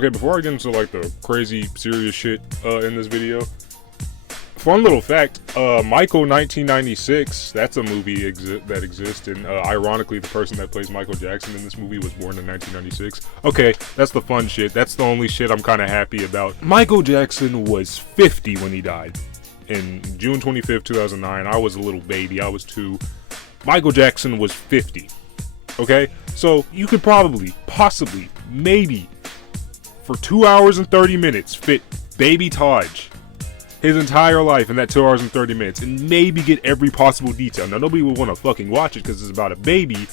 Okay, before I get into like the crazy serious shit in this video, fun little fact, Michael 1996, that's a movie that exists, and ironically the person that plays Michael Jackson in this movie was born in 1996. Okay, that's the fun shit. That's the only shit I'm kind of happy about. Michael Jackson was 50 when he died. In June 25th, 2009, I was a little baby, I was 2. Michael Jackson was 50. Okay, so you could probably, possibly, maybe, for 2 hours and 30 minutes, fit Baby Taj, his entire life in that 2 hours and 30 minutes, and maybe get every possible detail. Now, nobody would want to fucking watch it because it's about a baby,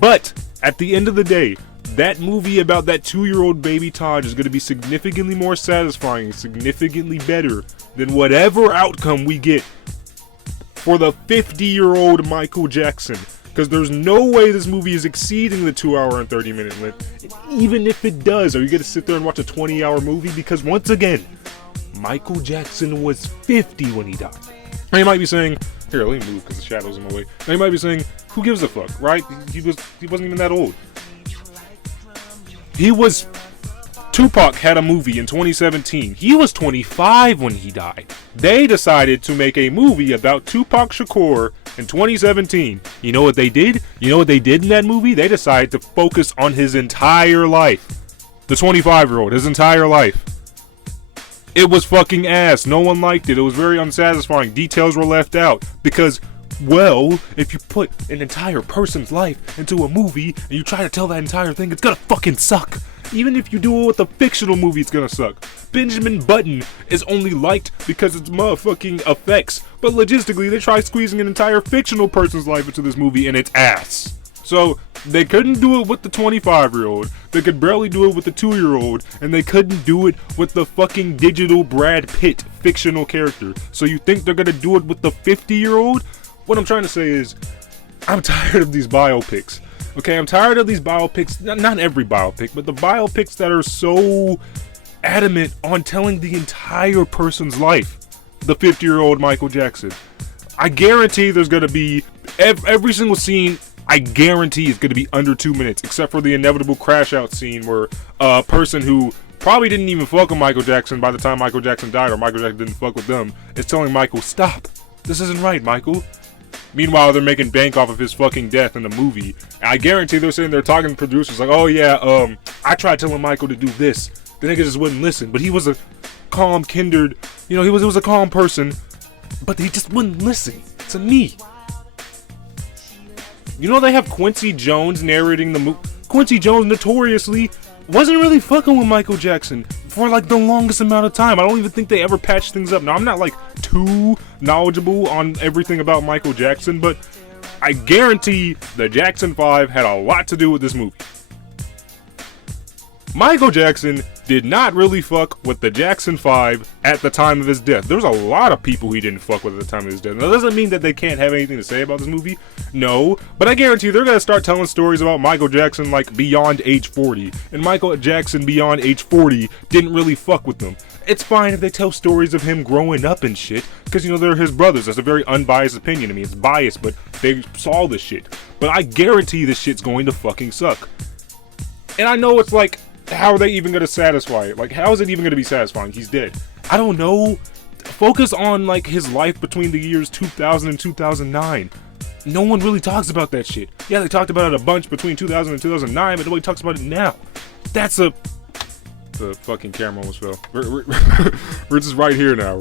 but at the end of the day, that movie about that 2-year-old Baby Taj is going to be significantly more satisfying, significantly better than whatever outcome we get for the 50-year-old Michael Jackson. Because there's no way this movie is exceeding the 2 hour and 30 minute length. And even if it does, are you going to sit there and watch a 20-hour movie? Because once again, Michael Jackson was 50 when he died. Now you might be saying, here, let me move because the shadow's in my way. Now you might be saying, who gives a fuck, right? He wasn't even that old. Tupac had a movie in 2017. He was 25 when he died. They decided to make a movie about Tupac Shakur in 2017. You know what they did? You know what they did in that movie? They decided to focus on his entire life. The 25-year-old, his entire life. It was fucking ass. No one liked it. It was very unsatisfying. Details were left out because, well, if you put an entire person's life into a movie and you try to tell that entire thing, it's gonna fucking suck. Even if you do it with a fictional movie, it's gonna suck. Benjamin Button is only liked because it's motherfucking effects, but logistically, they try squeezing an entire fictional person's life into this movie and it's ass. So, they couldn't do it with the 25-year-old, they could barely do it with the 2-year-old, and they couldn't do it with the fucking digital Brad Pitt fictional character. So you think they're gonna do it with the 50-year-old? What I'm trying to say is, I'm tired of these biopics. Okay, I'm tired of these biopics, not every biopic, but the biopics that are so adamant on telling the entire person's life. The 50-year-old Michael Jackson. I guarantee there's going to be, every single scene, I guarantee is going to be under 2 minutes, except for the inevitable crash out scene where a person who probably didn't even fuck with Michael Jackson by the time Michael Jackson died, or Michael Jackson didn't fuck with them, is telling Michael, stop, this isn't right, Michael. Meanwhile, they're making bank off of his fucking death in the movie. And I guarantee they're sitting there talking to producers like, oh yeah, I tried telling Michael to do this. The nigga just wouldn't listen. But he was a calm, kindred, he was a calm person. But he just wouldn't listen to me. You know they have Quincy Jones narrating the movie. Quincy Jones notoriously wasn't really fucking with Michael Jackson for like the longest amount of time. I don't even think they ever patched things up. Now, I'm not like too knowledgeable on everything about Michael Jackson, but I guarantee the Jackson 5 had a lot to do with this movie. Michael Jackson did not really fuck with the Jackson 5 at the time of his death. There's a lot of people he didn't fuck with at the time of his death. Now, that doesn't mean that they can't have anything to say about this movie. No, but I guarantee they're going to start telling stories about Michael Jackson like beyond age 40. And Michael Jackson beyond age 40 didn't really fuck with them. It's fine if they tell stories of him growing up and shit, because, they're his brothers. That's a very unbiased opinion. I mean, it's biased, but they saw this shit. But I guarantee this shit's going to fucking suck. And I know it's like, how are they even going to satisfy it? Like, how is it even going to be satisfying? He's dead. I don't know. Focus on, like, his life between the years 2000 and 2009. No one really talks about that shit. Yeah, they talked about it a bunch between 2000 and 2009, but nobody talks about it now. That's a... The fucking camera almost fell. We're just right here now.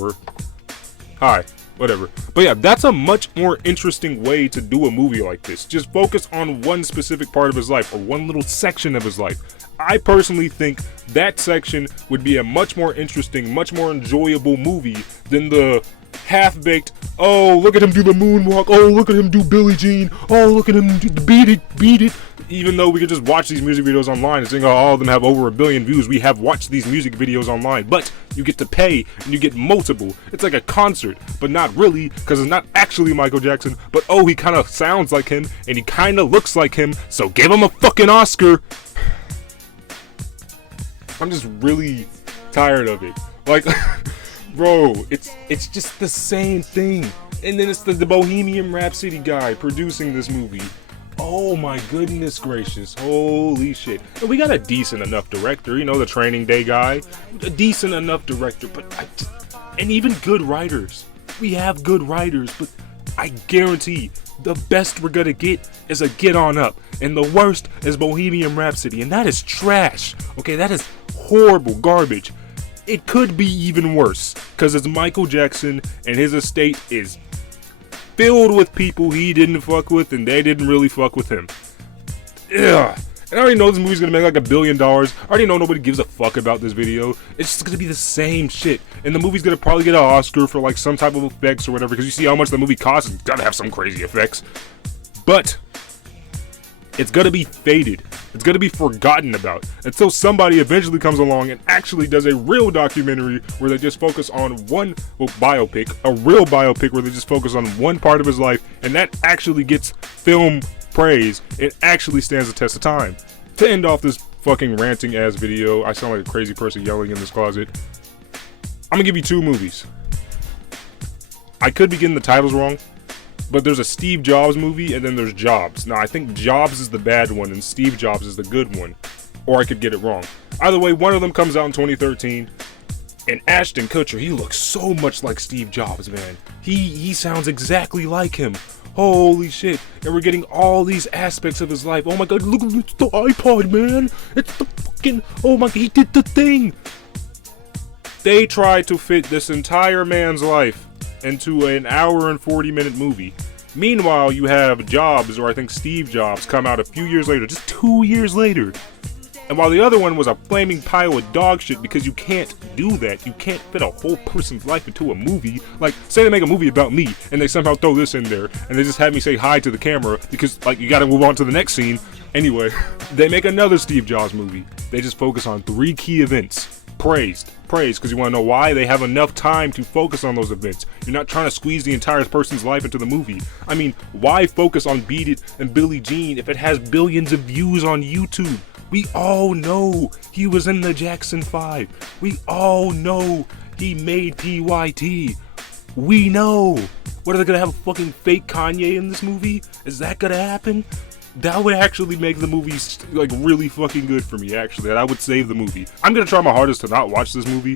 Hi. Whatever. But yeah, that's a much more interesting way to do a movie like this. Just focus on one specific part of his life, or one little section of his life. I personally think that section would be a much more interesting, much more enjoyable movie than the half-baked, oh, look at him do the moonwalk, oh, look at him do Billie Jean, oh, look at him do beat it. Even though we could just watch these music videos online and saying, oh, all of them have over 1 billion views, we have watched these music videos online, but you get to pay and you get multiple. It's like a concert, but not really, because it's not actually Michael Jackson, but oh, he kind of sounds like him and he kind of looks like him, so give him a fucking Oscar. I'm just really tired of it. Like, bro, it's just the same thing. And then it's the Bohemian Rhapsody guy producing this movie. Oh my goodness gracious. Holy shit. And we got a decent enough director, you know, the Training Day guy. A decent enough director, and even good writers. We have good writers, but I guarantee the best we're gonna get is a Get On Up. And the worst is Bohemian Rhapsody. And that is trash. Okay, that is horrible garbage. It could be even worse, because it's Micheal Jackson and his estate is filled with people he didn't fuck with and they didn't really fuck with him. Ugh. And I already know this movie's gonna make like $1 billion. I already know nobody gives a fuck about this video. It's just gonna be the same shit. And the movie's gonna probably get an Oscar for like some type of effects or whatever, because you see how much the movie costs, it's gotta have some crazy effects. But it's gonna be faded. It's gonna be forgotten about until somebody eventually comes along and actually does a real documentary where they just focus on one biopic, a real biopic where they just focus on one part of his life, and that actually gets film praise. It actually stands the test of time. To end off this fucking ranting ass video, I sound like a crazy person yelling in this closet. I'm gonna give you 2 movies. I could be getting the titles wrong, but there's a Steve Jobs movie and then there's Jobs. Now I think Jobs is the bad one and Steve Jobs is the good one. Or I could get it wrong. Either way, one of them comes out in 2013. And Ashton Kutcher, he looks so much like Steve Jobs, man. He sounds exactly like him. Holy shit. And we're getting all these aspects of his life. Oh my god, look, it's the iPod, man. It's the fucking, oh my god, he did the thing. They tried to fit this entire man's life into an hour and 40-minute movie. Meanwhile, you have Jobs, or I think Steve Jobs, come out a few years later, just 2 years later. And while the other one was a flaming pile of dog shit, because you can't do that. You can't fit a whole person's life into a movie. Like, say they make a movie about me, and they somehow throw this in there, and they just have me say hi to the camera, because, like, you gotta move on to the next scene. Anyway, they make another Steve Jobs movie. They just focus on 3 key events. Praised, because you want to know why? They have enough time to focus on those events. You're not trying to squeeze the entire person's life into the movie. I mean, why focus on Beat It and Billie Jean if it has billions of views on YouTube? We all know he was in the Jackson 5. We all know he made PYT. We know. What, are they gonna have a fucking fake Kanye in this movie? Is that gonna happen? That would actually make the movie like really fucking good for me, actually. I would save the movie. I'm gonna try my hardest to not watch this movie.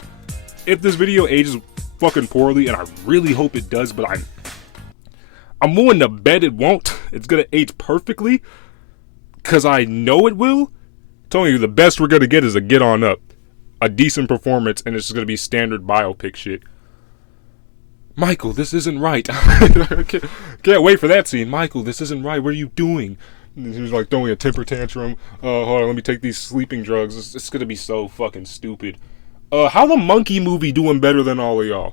If this video ages fucking poorly, and I really hope it does, but I'm willing to bet it won't. It's gonna age perfectly, cause I know it will. I'm telling you, the best we're gonna get is a Get On Up, a decent performance, and it's just gonna be standard biopic shit. Michael, this isn't right. I can't wait for that scene. Michael, this isn't right. What are you doing? And he was like throwing a temper tantrum. Hold on, let me take these sleeping drugs. It's gonna be so fucking stupid. How the Monkey movie doing better than all of y'all?